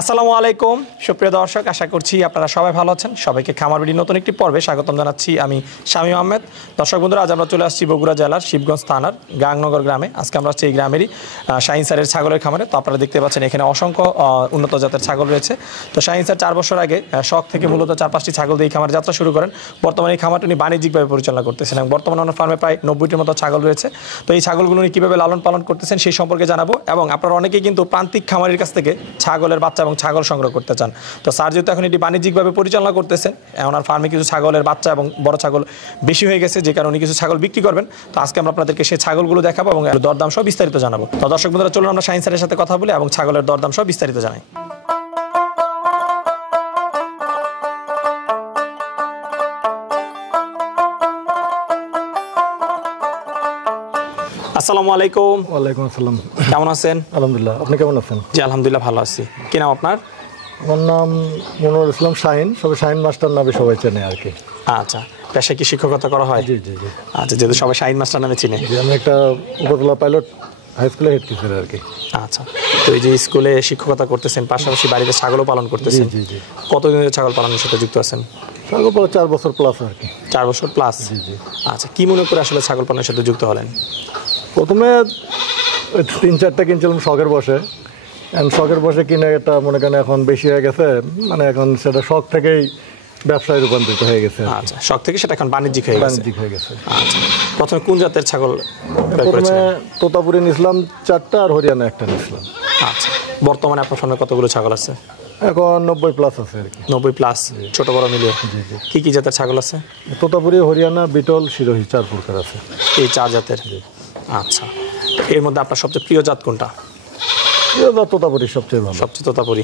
আসসালামু আলাইকুম সুপ্রিয় দর্শক, আশা করছি আপনারা সবাই ভালো আছেন। সবাইকে খামার বিডির নতুন একটি পর্বে স্বাগতম জানাচ্ছি। আমি শামীম আহমেদ। দর্শক বন্ধুরা, আজ আমরা চলে আসছি বগুড়া জেলার শিবগঞ্জ থানার গাংনগর গ্রামে। আজকে আমরা হচ্ছে এই গ্রামেরই শাহিন স্যারের ছাগলের খামারে। তো আপনারা দেখতে পাচ্ছেন এখানে অসংখ্য উন্নত জাতের ছাগল রয়েছে। তো শাহিন স্যার 4 বছর আগে শখ থেকে মূলত 4-5টি ছাগল দিয়ে এই খামার যাত্রা শুরু করেন। বর্তমানে এই খামারটি উনি বাণিজ্যিকভাবে পরিচালনা করতেছেন এবং বর্তমানে ওনার ফার্মে প্রায় 90টির মতো ছাগল রয়েছে। তো এই ছাগলগুলো উনি কীভাবে লালন পালন করতেছেন সেই সম্পর্কে জানাবো, এবং আপনারা অনেকেই কিন্তু প্রান্তিক খামারের কাছ থেকে ছাগলের বাচ্চা এবং ছাগল সংগ্রহ করতে চান। তো স্যার যেহেতু এখন এটি বাণিজ্যিকভাবে পরিচালনা করতেছেন, ওনার ফার্মে কিছু ছাগলের বাচ্চা এবং বড় ছাগল বেশি হয়ে গেছে, যে কারণে উনি কিছু ছাগল বিক্রি করবেন। তো আজকে আমরা আপনাদেরকে সেই ছাগলগুলো দেখাবো এবং দরদাম সহ বিস্তারিত জানাবো। তো দর্শক বন্ধুরা, চলুন আমরা শাহিন স্যারের সাথে কথা বলি এবং ছাগলের দরদাম সহ বিস্তারিত জানাই। আসসালামু আলাইকুম। ওয়ালাইকুম আসসালাম। কেমন আছেন? আলহামদুলিল্লাহ, আপনি কেমন আছেন? জি আলহামদুলিল্লাহ ভালো আছি। কি নাম আপনার? আমার নাম মনোয়ার ইসলাম শাহিন, সবাই শাহিন মাস্টার নামে সবাই চেনে আর কি। আচ্ছা, পেশায় কি শিক্ষকতা করা হয়? জি জি জি। আচ্ছা, যেহেতু সবাই শাহিন মাস্টার নামে চিনে। জি, আমি একটা উপজেলা পাইলট হাই স্কুলে হেড টিচার আর কি। আচ্ছা, তো এই যে স্কুলে শিক্ষকতা করতেছেন, পাশাপাশি বাড়িতে ছাগলও পালন করতেছেন। জি জি। কতদিন ধরে ছাগল পালনের সাথে যুক্ত আছেন? ছাগল পালন 4 বছর প্লাস আর কি। 4 বছর প্লাস। জি জি। আচ্ছা, কি মনে করে আসলে ছাগল পালনের সাথে যুক্ত হলেন? প্রথমে 3-4টা কিনছিলাম শখের বসে। শখের বসে কিনে এটা মনে করেন এখন বেশি হয়ে গেছে, মানে এখন সেটা শখ থেকেই ব্যবসায় রূপান্তরিত হয়ে গেছে। আচ্ছা, শখ থেকে সেটা এখন বাণিজ্যিক হয়ে গেছে। বাণিজ্যিক হয়ে গেছে। আচ্ছা, প্রথমে কোন জাতের ছাগল? প্রথমে তোতাপুরি নিয়েছিলাম 4টা আর হরিয়ানা 1টা নিয়েছিলাম। আচ্ছা, বর্তমানে আপনার সামনে কতগুলো ছাগল আছে? এখন 90 প্লাস আছে আর কি। 90 প্লাস, ছোট বড় মিলিয়ে। জি জি। কি কি জাতের ছাগল আছে? তোতাপুরি, হরিয়ানা, বিটল, সিরোহী 4 প্রকার আছে। এই 4 জাতের। আচ্ছা, এর মধ্যে আপনার সবচেয়ে প্রিয় জাত কোনটা? তোতাপুরি সবচেয়ে ভালো। সবচেয়ে তোতাপুরি।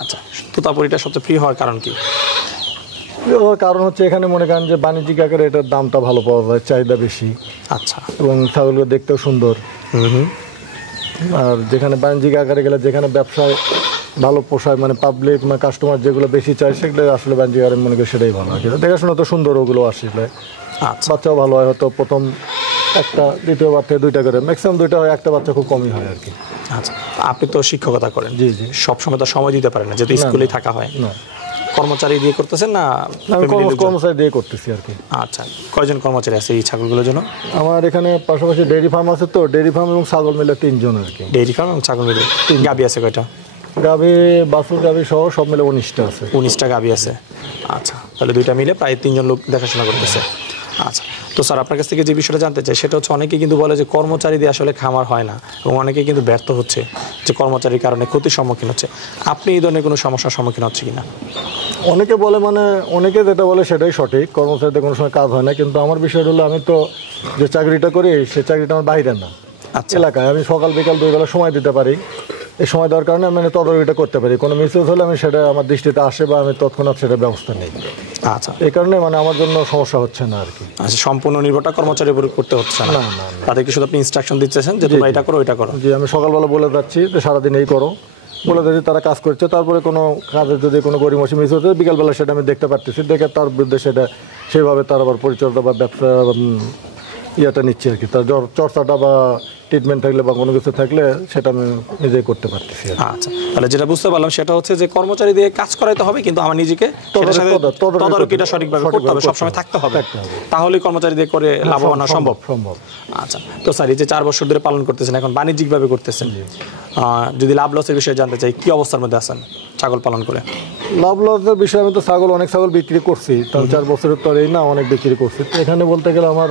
আচ্ছা, তোতাপুরিটা সবচেয়ে প্রিয় হওয়ার কারণ কি? প্রিয় হওয়ার কারণ হচ্ছে এখানে মনে করেন যে বাণিজ্যিক আকারে এটার দামটা ভালো পাওয়া যায়, চাহিদা বেশি। আচ্ছা, এবং ছাগলগুলো দেখতেও সুন্দর। আর যেখানে বাণিজ্যিক আকারে গেলে যেখানে ব্যবসায় ভালো পোষায়, মানে পাবলিক মানে কাস্টমার যেগুলো বেশি চায় সেগুলো আসলে বাণিজ্যিক আকারে মনে করি সেটাই ভালো আর কি। দেখাশোনা তো সুন্দর ওগুলো আসলে। আচ্ছা, বাচ্চাও ভালো হয়, হয়তো প্রথম একটা, দ্বিতীয়বার থেকে 2টা করে, ম্যাক্সিমাম 2টা হয়, একটা বাচ্চা খুব কমই হয় আর কি। আচ্ছা, আপনি তো শিক্ষকতা করেন। জি জি। সবসময় তো সময় দিতে পারেন না, যেহেতু স্কুলেই থাকা হয়। না, কর্মচারী দিয়ে করতেছেন না? আমি কর্মচারী দিয়ে করতেছি আর কি। আচ্ছা, কয়জন কর্মচারী আছে এই ছাগলগুলোর জন্য? আমার এখানে পাশাপাশি ডেইরি ফার্ম আছে, তো ডেইরি ফার্ম এবং ছাগল মিলে 3 জন আর কি। ডেইরি ফার্ম এবং ছাগল মিলে। গাভী আছে কয়টা? গাভী, বাছুর গাভী সহ সব মিলে 19টা আছে। 19টা গাভী আছে। আচ্ছা, তাহলে 2টা মিলে প্রায় 3 জন লোক দেখাশোনা করতেছে। আচ্ছা, তো স্যার আপনার কাছ থেকে যে বিষয়টা জানতে চাই সেটা হচ্ছে, অনেকে কিন্তু বলে যে কর্মচারী দিয়ে আসলে খামার হয় না, এবং অনেকে কিন্তু ব্যর্থ হচ্ছে যে কর্মচারীর কারণে ক্ষতির সম্মুখীন হচ্ছে। আপনি এই ধরনের কোনো সমস্যার সম্মুখীন হচ্ছে কিনা? অনেকে বলে, মানে অনেকে যেটা বলে সেটাই সঠিক, কর্মচারীদের কোনো সময় কাজ হয় না। কিন্তু আমার বিষয় হলো, আমি তো যে চাকরিটা করি সেই চাকরিটা আমার বাইরে না, আচ্ছা, এলাকায়। আমি সকাল বিকাল 2 বেলা সময় দিতে পারি। এই সময় দেওয়ার কারণে আমি তদারকিটা করতে পারি। কোনো মিসেজ হলে আমি সেটা আমার দৃষ্টিতে আসে বা আমি তৎক্ষণাৎ সেটা ব্যবস্থা নিই। আচ্ছা, এই কারণে মানে আমার জন্য সমস্যা হচ্ছে না আর কি। আচ্ছা, সম্পূর্ণ নির্ভরটা কর্মচারীর উপর করতে হচ্ছে না? না না। তাদেরকে শুধু আপনি ইনস্ট্রাকশন দিচ্ছেন যে তোমরা এটা করো, এটা করো। জি, আমি সকালবেলা বলে যাচ্ছি যে সারাদিন এই করো, বলে যাচ্ছি, তারা কাজ করছে। তারপরে কোনো কাজের যদি কোনো গরিমসি মিস হচ্ছে, বিকালবেলা সেটা আমি দেখতে পারতেছি, দেখে তার বিরুদ্ধে সেটা সেইভাবে তার আবার পরিচর্যা বা ব্যবসা ইয়েটা নিচ্ছি আর কি। তার চর্চাটা বা ট্রিটমেন্ট থাকলে বা কোনো কিছু থাকলে সেটা আমি নিজেই করতে পারতেছি। আচ্ছা, তাহলে যেটা বুঝতে পারলাম সেটা হচ্ছে যে কর্মচারী দিয়ে কাজ করাইতে হবে, কিন্তু আমার নিজেকে তদারকিটা সঠিকভাবে করতে হবে, সবসময় থাকতে হবে। তাহলেই কর্মচারী দিয়ে করে লাভবান হওয়া সম্ভব। আচ্ছা, তো স্যার এই যে 4 বছর ধরে পালন করতেছেন, এখন বাণিজ্যিকভাবে করতেছেন, যদি লাভ লসের বিষয়ে জানতে চাই, কি অবস্থার মধ্যে আছেন ছাগল পালন করে? লাভ লসের বিষয়ে আমি তো অনেক ছাগল বিক্রি করছি, তার 4 বছরের তো এই না, অনেক বিক্রি করছি। তো এখানে বলতে গেলে আমার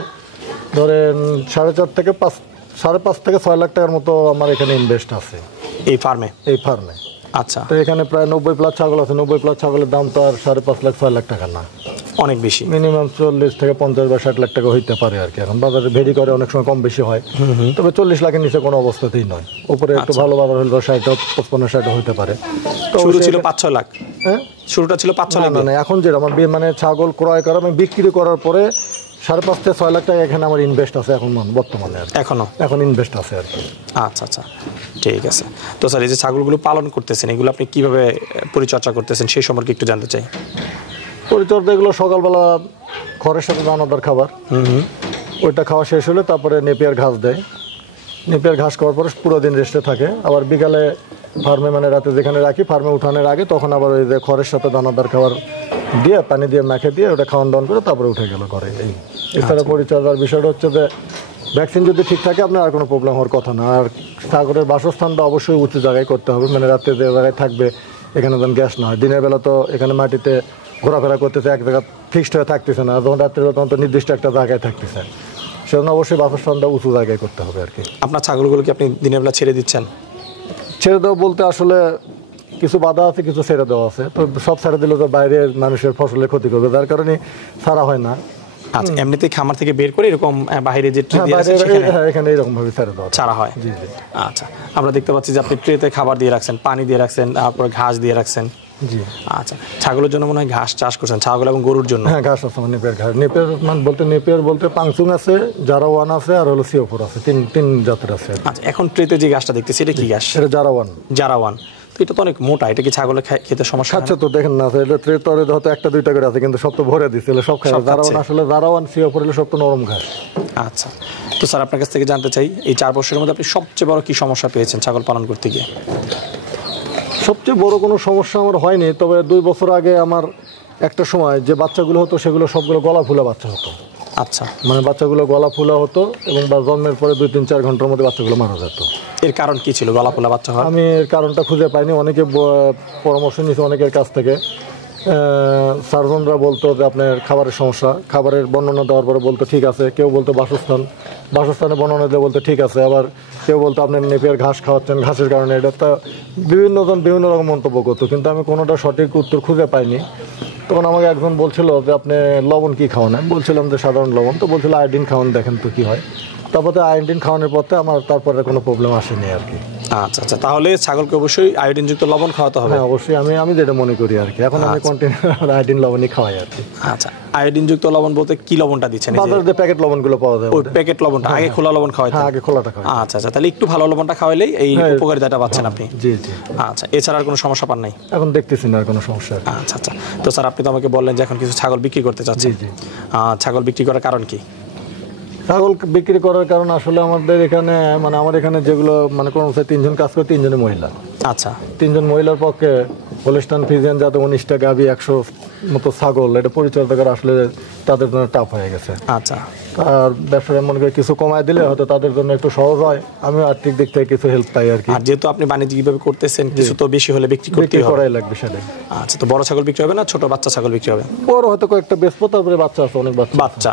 ধরেন 4.5 থেকে 6 লাখ টাকার মতো আমার এখানে ইনভেস্ট আছে এই ফার্মে। আচ্ছা, তো এখানে প্রায় 90 প্লাস ছাগল আছে। 90 প্লাস ছাগলের দাম তো আর 5.5 লাখ 6 লাখ টাকা না, অনেক বেশি। মিনিমাম 40 থেকে 50 বা 60 লাখ টাকা হইতে পারে আর কি। এখন বাজারে ভেরি করে, অনেক সময় কম বেশি হয়, তবে 40 লাখের নিচে কোনো অবস্থাতেই নয়। উপরে একটু ভালো বাজার হলে 60, 55, 60 হইতে পারে। তো শুরু ছিল 5-6 লাখ। হ্যাঁ, শুরুটা ছিল 5-6 লাখ। না, এখন যেটা আমার মানে ছাগল ক্রয় করা এবং বিক্রি করার পরে 5.5 থেকে 6 লাখ টাকা এখানে আমার ইনভেস্ট আছে এখন বর্তমানে। এখন ইনভেস্ট আছে আর কি। আচ্ছা আচ্ছা, ঠিক আছে। তো স্যার এই যে ছাগলগুলো পালন করতেছেন, এগুলো আপনি কিভাবে পরিচর্যা করতেছেন সেই সম্পর্কে একটু জানতে চাই। পরিচর্যা এগুলো সকালবেলা খড়ের সাথে দানাদার খাবার, ওইটা খাওয়া শেষ হলে তারপরে নেপিয়ার ঘাস দেয়। নেপিয়ার ঘাস খাওয়ার পরে পুরো দিন রেস্টে থাকে। আবার বিকালে ফার্মে মানে রাতে যেখানে রাখি ফার্মে উঠানোর আগে তখন আবার ওই যে খড়ের সাথে দানাদার খাবার দিয়ে পানি দিয়ে মেখে দিয়ে ওটা খাওয়ান দাওয়ান করে তারপরে উঠে গেল করে এই। এছাড়া পরিচর্যার বিষয়টা হচ্ছে যে ভ্যাকসিন যদি ঠিক থাকে আপনার আর কোনো প্রবলেম হওয়ার কথা না। আর ছাগলের বাসস্থানটা অবশ্যই উঁচু জায়গায় করতে হবে, মানে রাতে যে জায়গায় থাকবে এখানে যেন গ্যাস না হয়। দিনের বেলা তো এখানে মাটিতে ঘোরাফেরা করতেছে, এক জায়গায় ফিক্সড হয়ে থাকতেছে না, যখন রাত্রে তখন তো নির্দিষ্ট একটা জায়গায় থাকতেছে, সেজন্য অবশ্যই বাসস্থানটা উঁচু জায়গায় করতে হবে আর কি। আপনার ছাগলগুলোকে আপনি দিনের বেলা ছেড়ে দিচ্ছেন? ছেড়ে দেওয়া বলতে আসলে কিছু বাধা আছে, কিছু ছেড়ে দেওয়া আছে। তো সব ছেড়ে দিলে তো বাইরের মানুষের ফসলের ক্ষতি করবে, যার কারণে ছাড়া হয় না। আচ্ছা, এমনিতেই খামার থেকে বের করে এরকম বাইরে যে ট্রে দিয়ে আছে এখানে এরকম ভাবে ছেড়ে দেওয়া ছাড়া হয়? জি জি। আচ্ছা, আমরা দেখতে পাচ্ছি যে আপনি ট্রেতে খাবার দিয়ে রাখছেন, পানি দিয়ে রাখছেন, তারপরে ঘাস দিয়ে রাখছেন। জি। আচ্ছা, ছাগলের জন্য মনে হয় ঘাস চাষ করছেন, ছাগল এবং গরুর জন্য? হ্যাঁ, ঘাস আছে, নেপিয়ার ঘাস। নেপিয়ার বলতে পাংচুং আছে, জারা ওয়ান আছে, আর হলো সিওফোর আছে, তিন জাতের আছে। আচ্ছা, এখন ট্রেতে যে ঘাসটা দেখতেছি এটা কি ঘাস? এটা জারা ওয়ান। Zara one. তো এটা তো অনেক মোটা, এটা কি ছাগলের খেতে সমস্যা? আচ্ছা, তো দেখেন না, এটা ট্রে তরে হয়তো একটা দুইটা করে আছে, কিন্তু সব তো ভরে দিচ্ছে, সব খায়। জারা ওয়ান আসলে জারা ওয়ান সিওফোর হলে সব তো নরম ঘাস। আচ্ছা, তো স্যার আপনার কাছ থেকে জানতে চাই এই 4 বছরের মধ্যে আপনি সবচেয়ে বড় কি সমস্যা পেয়েছেন ছাগল পালন করতে গিয়ে? সবচেয়ে বড় কোনো সমস্যা আমার হয়নি, তবে 2 বছর আগে আমার একটা সময় যে বাচ্চাগুলো হতো সেগুলো সবগুলো গলা ফুলা বাচ্চা হতো। আচ্ছা, মানে বাচ্চাগুলো গলা ফুলা হতো এবং জন্মের পরে 2-3-4 ঘন্টার মধ্যে বাচ্চাগুলো মারা যেত। এর কারণ কি ছিল গলা ফুলা বাচ্চা হওয়ার? আমি এর কারণটা খুঁজে পাইনি, অনেকে পরামর্শ নিয়েছে অনেকের কাছ থেকে। সার্জনরা বলতো যে আপনার খাবারের সমস্যা, খাবারের বর্ণনা দেওয়ার পরে বলতো ঠিক আছে। কেউ বলতো বাসস্থানে বর্ণনা দিয়ে বলতো ঠিক আছে। আবার কেউ বলতো আপনি নেপিয়ার ঘাস খাওয়াচ্ছেন, ঘাসের কারণে। এটা তো বিভিন্ন রকম মন্তব্য করতো, কিন্তু আমি কোনোটা সঠিক উত্তর খুঁজে পাইনি। তখন আমাকে একজন বলছিল যে আপনি লবণ কি খাওয়ান? আমি বলছিলাম যে সাধারণ লবণ। তো বলছিল আয়োডিন খাওয়ান, দেখেন তো কী হয়। তারপরে আয়োডিন খাওয়ানোর পথে আমার তারপরে কোনো প্রবলেম আসেনি আর কি। আচ্ছা আচ্ছা, তাহলে ছাগলকে অবশ্যই আয়োডিনযুক্ত লবণ খাওয়াতে হবে? হ্যাঁ, অবশ্যই। আমি যেটা মনে করি আর কি, এখন আমি কন্টিনিউ আয়োডিন লবণই খাওয়াই আর কি। আচ্ছা, আয়োডিনযুক্ত লবণ বলতে কি লবণটা দিচ্ছেন? বাজারে যে প্যাকেট লবণগুলো পাওয়া যায়, ওই প্যাকেট লবণটা আগে খোলা লবণ খাওয়াইতেন? হ্যাঁ, আগে খোলাটা খাওয়াই। আচ্ছা আচ্ছা, তাহলে একটু ভালো লবণটা খাওয়াইলেই এই উপকারিতাটা পাচ্ছেন আপনি? জি জি। আচ্ছা, এছাড়া আর কোনো সমস্যা পান নাই? এখন দেখতেছি না আর কোনো সমস্যা। আচ্ছা আচ্ছা, তো স্যার আপনি তো আমাকে বললেন যে এখন কিছু ছাগল বিক্রি করতে চাচ্ছেন। জি জি। ছাগল বিক্রি করার কারণ কি? ছাগল বিক্রি করার কারণ আসলে আমাদের এখানে, মানে আমার এখানে যেগুলো মানে কর্মচারী 3 জন কাজ করে, 3 জনই মহিলা। আচ্ছা, 3 জন মহিলার পক্ষে হোলিস্টাইন ফ্রিজিয়ান জাত 19টা গাভী, 100 মতো ছাগল, এটা পরিচর্যা করা আসলে তাদের জন্য টাফ হয়ে গেছে। আচ্ছা, আর ব্যবসাটা মনে করি কিছু কমায় দিলে হয়তো তাদের জন্য একটু সহজ হয়, আমি আর্থিক দিক থেকে কিছু হেল্প পাই আর কি। আর যেহেতু আপনি বাণিজ্যিকভাবে করতেছেন, কিছু তো বেশি হলে বিক্রি করতেই হবে। করাই লাগবে সেটাই। আচ্ছা, তো বড় ছাগল বিক্রি হবে না ছোট বাচ্চা ছাগল বিক্রি হবে? বড় হয়তো কয়েকটা বেচবো, তারপরে বাচ্চা আছে, অনেক বাচ্চা।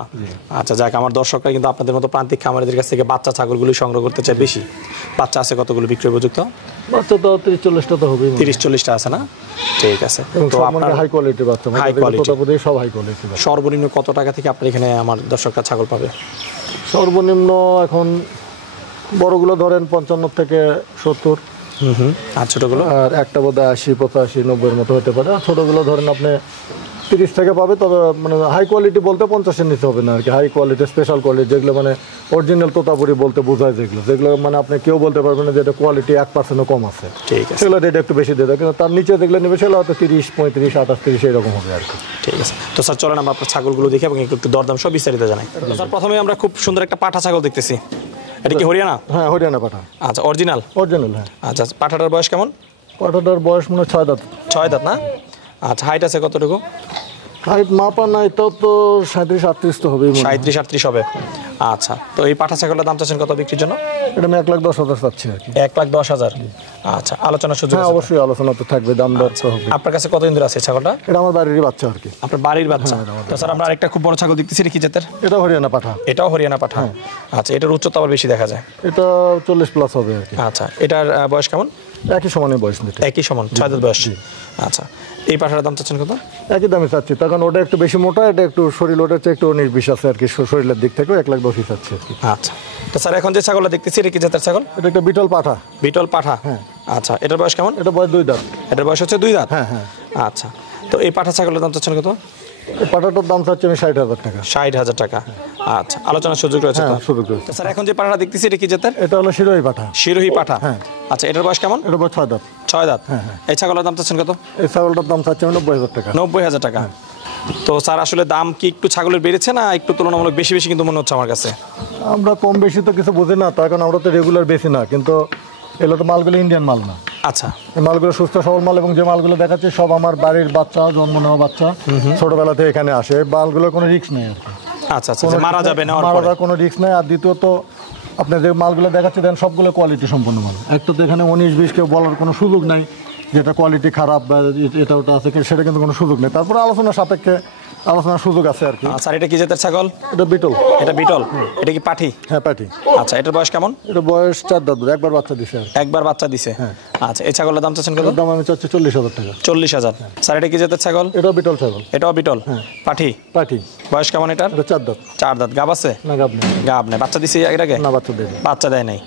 আচ্ছা, যাক, আমার দর্শকরা কিন্তু আপনাদের মতো প্রান্তিক খামারিদের কাছ থেকে বাচ্চা ছাগলগুলি সংগ্রহ করতে চায় বেশি। বাচ্চা আছে কতগুলো বিক্রি উপযুক্ত? বাচ্চা তো 30-40টা তো হবেই, 30-40টা আছে না? ঠিক আছে। তো আপনার হাই কোয়ালিটির বাচ্চা, হাই কোয়ালিটি, সব হাই কোয়ালিটি। সর্বনিম্ন কত টাকা থেকে আপনার এখানে আমার দর্শকরা ছাগল পাবে? সর্বনিম্ন এখন বড়গুলো ধরেন 55 থেকে 70। আর ছোটগুলো? আর একটা বোধহয় 80-85-90-এর মতো হতে পারে। আর ছোটগুলো ধরেন আপনি 30 থেকে পাবে, তবে মানে হাই কোয়ালিটি বলতে 50-এর নিচে হবে না আর কি। হাই কোয়ালিটি, স্পেশাল কোয়ালিটি, যেগুলো মানে অরিজিনাল তোতাপুরি বলতে বোঝায়, যেগুলো মানে আপনি কেউ বলতে পারবেন না যে এটা কোয়ালিটি 1%ও কম আছে, ঠিক আছে, সেগুলো রেট একটু বেশি দিয়ে দেয়। কিন্তু তার নিচে যেগুলো নেবে সেগুলো হয়তো 30, 35, 28, 30 এরকম হবে আর কি। ঠিক আছে। তো স্যার চলেন আমরা আপনার ছাগলগুলো দেখি এবং একটু দরদাম সব বিস্তারিত জানাই। স্যার প্রথমে আমরা খুব সুন্দর একটা পাঠা ছাগল দেখতেছি, এটা কি হরিয়ানা? হ্যাঁ, হরিয়ানা পাঠা। আচ্ছা, অরিজিনাল? হ্যাঁ। আচ্ছা, পাঠাটার বয়স কেমন? পাঠাটার বয়স মনে হয় 6 দাঁত। 6 দাঁত না? আচ্ছা, হাইট আছে কতটুকু? হাইট মাপা নাই, তাও তো 37-38 তো হবেই। 37-38 হবে। আচ্ছা, তো এই পাঠা ছাগলটার দাম চাচ্ছেন কত বিক্রির জন্য? এটা আমি 1,10,000 চাচ্ছি আর কি। 1,10,000? আচ্ছা, আলোচনার সুযোগ? হ্যাঁ, অবশ্যই আলোচনা তো থাকবে, দাম দর তো হবে। আপনার কাছে কতদিন ধরে আছে ছাগলটা? এটা আমার বাড়িরই বাচ্চা আর কি। আপনার বাড়ির বাচ্চা? তো স্যার আমরা আরেকটা খুব বড় ছাগল দেখতেছি, এটা কি জাতের? এটা হরিয়ানা পাঠা। এটাও হরিয়ানা পাঠা? আচ্ছা, এটার উচ্চতা আবার বেশি দেখা যায়? এটা 40+ হবে আর কি। আচ্ছা, এটার বয়স কেমন? একই সমানের বয়স। একই সমান, 6 দাঁত বয়স। আচ্ছা, এই পাঠার দাম চাচ্ছেন কত? একই দামে চাচ্ছি, তখন ওটা একটু বেশি মোটা, এটা একটু শরীর, ওটা হচ্ছে একটু নির্বিষ আছে আর কি, শরীরের দিক থেকে 1,10,000 চাচ্ছি আর কি। আচ্ছা, তো স্যার এখন যে ছাগলটা দেখতেছি এটা কি জাতের ছাগল? এটা একটা বিটল পাঠা। বিটল পাঠা? হ্যাঁ। আচ্ছা, এটার বয়স কেমন? এটা বয়স 2 দাঁত। এটার বয়স হচ্ছে 2 দাঁত? হ্যাঁ হ্যাঁ। আচ্ছা, তো এই পাঠা ছাগলের দাম চাচ্ছেন কত? এই পাঠাটার দাম চাচ্ছি আমি 60,000 টাকা। 60,000 টাকা? আচ্ছা, আলোচনার সুযোগ রয়েছে? হ্যাঁ, সুযোগ রয়েছে। স্যার এখন যে পাঠাটা দেখতেছি এটা কি জাতের? এটা হলো শিরোহী পাঠা। শিরোহী পাঠা? হ্যাঁ। আচ্ছা, এটার বয়স কেমন? এটা বয়স 6 দাঁত। 6 দাঁত? হ্যাঁ হ্যাঁ। এই ছাগলের দাম চাচ্ছেন কত? এই ছাগলটার দাম চাচ্ছি আমি 90,000 টাকা। 90,000 টাকা? তো স্যার আসলে দাম কি একটু ছাগলের বেড়েছে না একটু তুলনামূলক বেশি বেশি কিন্তু মনে হচ্ছে আমার কাছে? আমরা কম বেশি তো কিছু বুঝি না, তার কারণ আমরা তো রেগুলার বেশি না, কিন্তু এগুলো তো মালগুলো ইন্ডিয়ান মাল না। আচ্ছা, এই মালগুলো সুস্থ সবল মাল, এবং যে মালগুলো দেখাচ্ছি সব আমার বাড়ির বাচ্চা, জন্ম নেওয়া বাচ্চা, ছোটবেলা থেকে এখানে আসে। এই মালগুলোর কোনো রিস্ক নেই আর কি। আচ্ছা আচ্ছা, মারা যাবে না, মারা কোনো রিস্ক নেই। আর দ্বিতীয়ত আপনি যে মালগুলো দেখাচ্ছি দেন সবগুলো কোয়ালিটি সম্পন্ন মাল। একটা তো এখানে 19-20 কেউ বলার কোনো সুযোগ নাই যেটা কোয়ালিটি খারাপ বা এটা ওটা আছে, সেটা কিন্তু কোনো সুযোগ নেই। তারপরে আলোচনা সাপেক্ষে আলোচনার সুযোগ আছে আর কি। স্যার এটা কি জাতের ছাগল? এটা বিটল। এটা বিটল, এটা কি পাঠি? হ্যাঁ পাঠি। আচ্ছা, এটার বয়স কেমন? এটা বয়স 4 দাঁত, একবার বাচ্চা দিছে। একবার বাচ্চা দিছে। আচ্ছা, এই ছাগলের দাম চাচ্ছেন কত? দাম আমি চাচ্ছি 40,000 টাকা। 40,000। স্যার এটা কি জাতের ছাগল? এটাও বিটল ছাগল। এটাও বিটল, পাঠি। পাঠি। বয়স কেমন এটার? এটা 4 দাঁত। 4 দাঁত। গাব আছে? না গাব নেই। গাব নেই। বাচ্চা দিছে এর আগে? না, বাচ্চা দেয়। বাচ্চা দেয় নাই।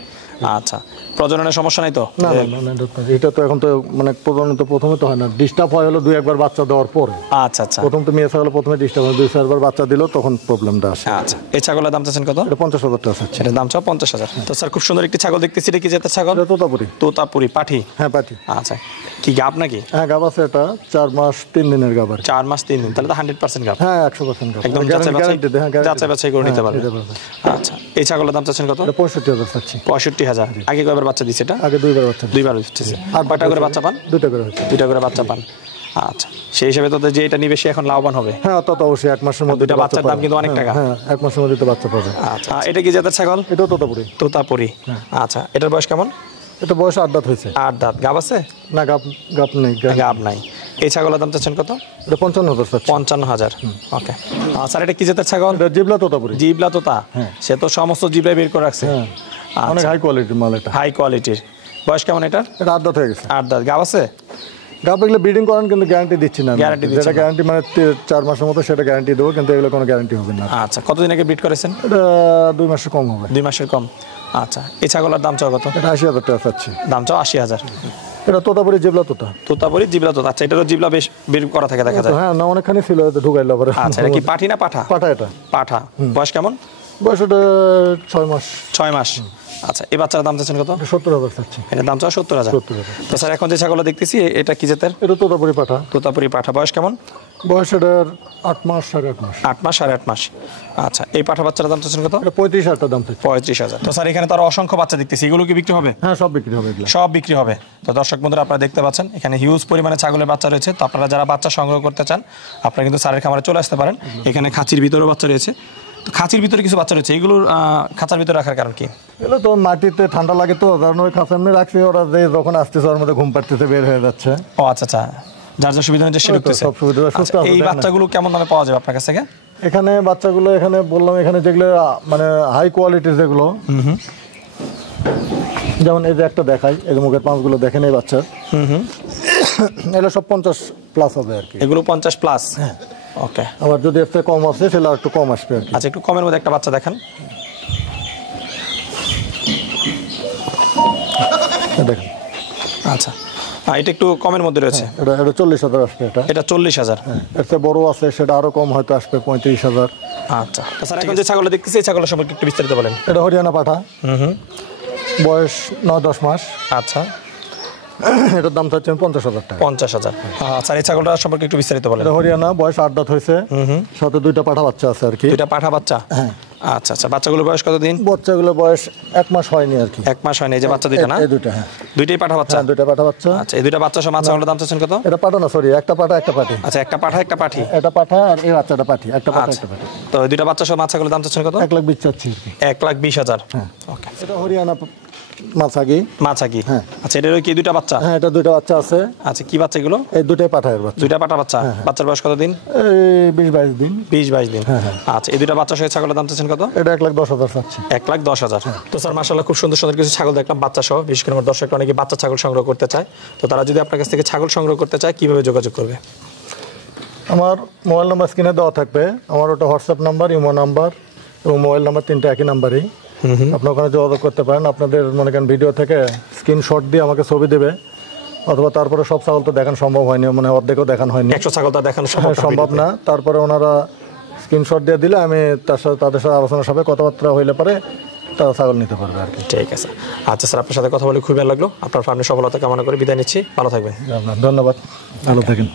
আচ্ছা, প্রজননের সমস্যা নাই তো? না না, এটা তো এখন তো মানে প্রজনন তো প্রথমে তো হয় না, ডিস্টার্ব হয় হলো 2-1 বার বাচ্চা দেওয়ার পরে। আচ্ছা আচ্ছা, প্রথম তো মেয়ে ছাগল প্রথমে ডিস্টার্ব হয়, 2-4 বার বাচ্চা দিল তখন প্রবলেমটা আসে। আচ্ছা, এই ছাগলের দাম চাচ্ছেন কত? এটা 50,000 টাকা আছে। এটার দাম চাও 50,000। তো স্যার খুব সুন্দর একটি ছাগল দেখতেছি, এটা কি জাতের ছাগল? এটা তোতাপুরি। তোতাপুরি পাঠি। হ্যাঁ পাঠি। আচ্ছা, কি গাব নাকি? হ্যাঁ গাব আছে, এটা 4 মাস 3 দিনের গাব আর 4 মাস 3 দিন, তাহলে তো 100% গাব। হ্যাঁ 100% গাব, একদম যাচাই বাছাই করে নিতে পারবে। আচ্ছা, এই ছাগলের দাম চাচ্ছেন কত? এটা 65,000 চাচ্ছি। 65,000। আগে কয়বার বাচ্চা দিছে এটা? আগে 2 বার বাচ্চা। 2 বার দিচ্ছে। আর কয়টা করে বাচ্চা পান? 2টা করে হচ্ছে। 2টা করে বাচ্চা পান। আচ্ছা, সেই হিসেবে তো যে এটা নিবে সে এখন লাভবান হবে। হ্যাঁ তা তো অবশ্যই, 1 মাসের মধ্যে 2টা বাচ্চার দাম কিন্তু অনেক টাকা। হ্যাঁ 1 মাসের মধ্যে তো বাচ্চা পাবে। আচ্ছা, এটা কি জাতের ছাগল? এটাও তোতাপুরি। তোতাপুরি। আচ্ছা, এটার বয়স কেমন? এটা বয়স 8 দাঁত হয়েছে। 8 দাঁত। গাব আছে? না গাব নেই। গাব নাই। এই ছাগলের দাম চাচ্ছেন কত? এটা 55,000 চাচ্ছি। 55,000। ওকে। স্যার এটা কি জাতের ছাগল? এটা জিবলা তোতাপুরি। জিবলা তোতা। সে তো সমস্ত জিবলাই বের করে রাখছে। অনেক হাই কোয়ালিটির মাল এটা। হাই কোয়ালিটির। বয়স কেমন এটার? এটা 8 দাঁত হয়ে গেছে। 8 দাঁত। গাব আছে? গাব এগুলো ব্রিডিং করেন কিন্তু গ্যারান্টি দিচ্ছি না। গ্যারান্টি দিচ্ছি যেটা গ্যারান্টি মানে 4 মাসের মতো সেটা গ্যারান্টি দেবো, কিন্তু এগুলো কোনো গ্যারান্টি হবে না। আচ্ছা, কতদিন আগে ব্রিড করেছেন? এটা 2 মাসের কম হবে। 2 মাসের কম। আচ্ছা, এই ছাগলের দাম চাও কত? এটা 80,000 টাকা চাচ্ছি। দাম চাও 80,000। এটা তোতাপুরি জিবলা তোতা। তোতাপুরি জিবলা তোতা। আচ্ছা, এটারও জিবলা বেশ বের করা থাকে দেখা যায়। হ্যাঁ না, অনেকখানি ছিল, ঢুকাইলো আবার। আচ্ছা, এটা কি পাঠি না পাঠা? পাঠা। এটা পাঠা। বয়স কেমন? বয়স ওটা 6 মাস। 6 মাস। আচ্ছা, এই বাচ্চার দাম চাচ্ছেন কত? 70,000 চাচ্ছি। এটার দাম চাও 70,000। 70,000। তো স্যার এখন যে ছাগল দেখতেছি এটা কি জাতের? এটা তোতাপুরি পাঠা। তোতাপুরি পাঠা। বয়স কেমন? বয়স এটার 8 মাস 8.5 মাস। 8 মাস 8.5 মাস। আচ্ছা, এই পাঠা বাচ্চার দাম চাচ্ছেন কত? এটা 35,000 টাকা দাম চাচ্ছি। 35,000। তো স্যার এখানে তো আরো অসংখ্য বাচ্চা দেখতেছি, এগুলো কি বিক্রি হবে? হ্যাঁ সব বিক্রি হবে এগুলো। সব বিক্রি হবে। তো দর্শক বন্ধুরা আপনারা দেখতে পাচ্ছেন এখানে হিউজ পরিমাণে ছাগলের বাচ্চা রয়েছে। তো আপনারা যারা বাচ্চা সংগ্রহ করতে চান আপনারা কিন্তু স্যারের খামারে চলে আসতে পারেন। এখানে খাঁচির ভিতরেও বাচ্চা রয়েছে। তো খাঁচির ভিতরে কিছু বাচ্চা রয়েছে, এগুলোর খাঁচার ভিতরে রাখার কারণ কি? এগুলো তো মাটিতে ঠান্ডা লাগে তো, কারণ ওই খাঁচা এমনি রাখছি, ওরা যে যখন আসতেছে ওর মধ্যে ঘুম পাড়তেছে বের হয়ে যাচ্ছে। ও আচ্ছা আচ্ছা, যার যা সুবিধা অনুযায়ী সে ঢুকতেছে। সব সুবিধা সুস্থ আচ্ছা, আছে, এই তাই না? বাচ্চাগুলো কেমন দামে পাওয়া যাবে আপনার কাছ থেকে? এখানে বাচ্চাগুলো এখানে বললাম এখানে যেগুলো মানে হাই কোয়ালিটির যেগুলো, যেমন এই যে একটা দেখাই, এই যে মুখের পাঁচগুলো দেখেন এই বাচ্চার, এগুলো সব 50+ হবে আর কি। এগুলো 50+? হ্যাঁ। ওকে। আবার যদি এর থেকে কম আসে সেটা একটু কম আসবে আর কি। আচ্ছা, একটু কমের মধ্যে একটা বাচ্চা দেখান। দেখেন। আচ্ছা, এটা একটু কমের মধ্যে রয়েছে। এটা 40,000 আসবে। এটা 40,000। এর থেকে বড় আছে সেটা আরো কম হয়তো আসবে 35,000। আচ্ছা, স্যার এখন যে ছাগল দেখতেছি এই ছাগলের সম্পর্কে একটু বিস্তারিত বলেন। এটা হরিয়ানা পাঠা। বয়স 9-10 মাস। আচ্ছা, এটার দাম চাচ্ছেন 50,000 টাকা। 50,000। আচ্ছা, এই ছাগলটার সম্পর্কে একটু বিস্তারিত বলেন। এটা হরিয়ানা, বয়স 8 দাঁত হয়েছে, সাথে 2টা পাঠা বাচ্চা আছে আর কি। 2টা পাঠা বাচ্চা? হ্যাঁ। আচ্ছা আচ্ছা, বাচ্চাগুলোর বয়স কত দিন? বাচ্চাগুলো বয়স 1 মাস হয়নি আর কি। 1 মাস হয়নি। এই যে বাচ্চা দুইটা না? এই দুইটা। হ্যাঁ, দুইটাই পাঠা বাচ্চা? হ্যাঁ 2টা পাঠা বাচ্চা। আচ্ছা, এই 2টা বাচ্চা সহ ছাগলের দাম চাচ্ছেন কত? এটা পাঠা না, সরি, একটা পাঠা একটা পাঠি। আচ্ছা, একটা পাঠা একটা পাঠি। এটা পাঠা আর এই বাচ্চাটা পাঠি, একটা পাঠা একটা পাঠি। তো এই 2টা বাচ্চা সহ ছাগলের দাম চাচ্ছেন কত? 1,20,000 চাচ্ছি আর কি। 1,20,000। হ্যাঁ। ওকে। এটা হরিয়ানা মাছাগি। মাছাকি। হ্যাঁ। আচ্ছা, এটারও কি 2টা বাচ্চা? হ্যাঁ, এটা 2টা বাচ্চা আছে। আচ্ছা, কি বাচ্চা এগুলো? এই 2টাই পাঠায়ের বাচ্চা। 2টা পাঠা বাচ্চা। বাচ্চার বয়স কত দিন? এই 20-22 দিন। 20-22 দিন। আচ্ছা, এই 2টা বাচ্চা সহ ছাগলের দাম চাচ্ছেন কত? এটা 1,10,000 চাচ্ছি। 1,10,000। তো স্যার মাশাআল্লাহ খুব সুন্দর সুন্দর কিছু ছাগল দেখলাম বাচ্চা সহ। বিশেষ করে আমার দর্শকরা অনেকে বাচ্চা ছাগল সংগ্রহ করতে চায়। তো তারা যদি আপনার কাছ থেকে ছাগল সংগ্রহ করতে চায় কিভাবে যোগাযোগ করবে? আমার মোবাইল নাম্বার স্ক্রিনে দেওয়া থাকবে। আমার ওটা হোয়াটসঅ্যাপ নাম্বার, ইমো নাম্বার এবং মোবাইল নাম্বার 3টা একই নাম্বারই। আপনি ওখানে যোগাযোগ করতে পারেন। আপনাদের মনে করেন ভিডিও থেকে স্ক্রিনশট দিয়ে আমাকে ছবি দেবে, অথবা তারপরে সব ছাগল তো দেখানো সম্ভব হয়নি, মানে অর্ধেকও দেখানো হয়নি। 100 ছাগল তো দেখানো সম্ভব না। তারপরে ওনারা স্ক্রিনশট দিয়ে দিলে আমি তাদের সাথে আলোচনা সভায় কথাবার্তা হইলে পারে তারা ছাগল নিতে পারবে আর কি। ঠিক আছে। আচ্ছা স্যার, আপনার সাথে কথা বলে খুবই ভালো লাগলো। আপনার ফার্মের সফলতা কামনা করে বিদায় নিচ্ছি। ভালো থাকবেন। ধন্যবাদ, ভালো থাকেন।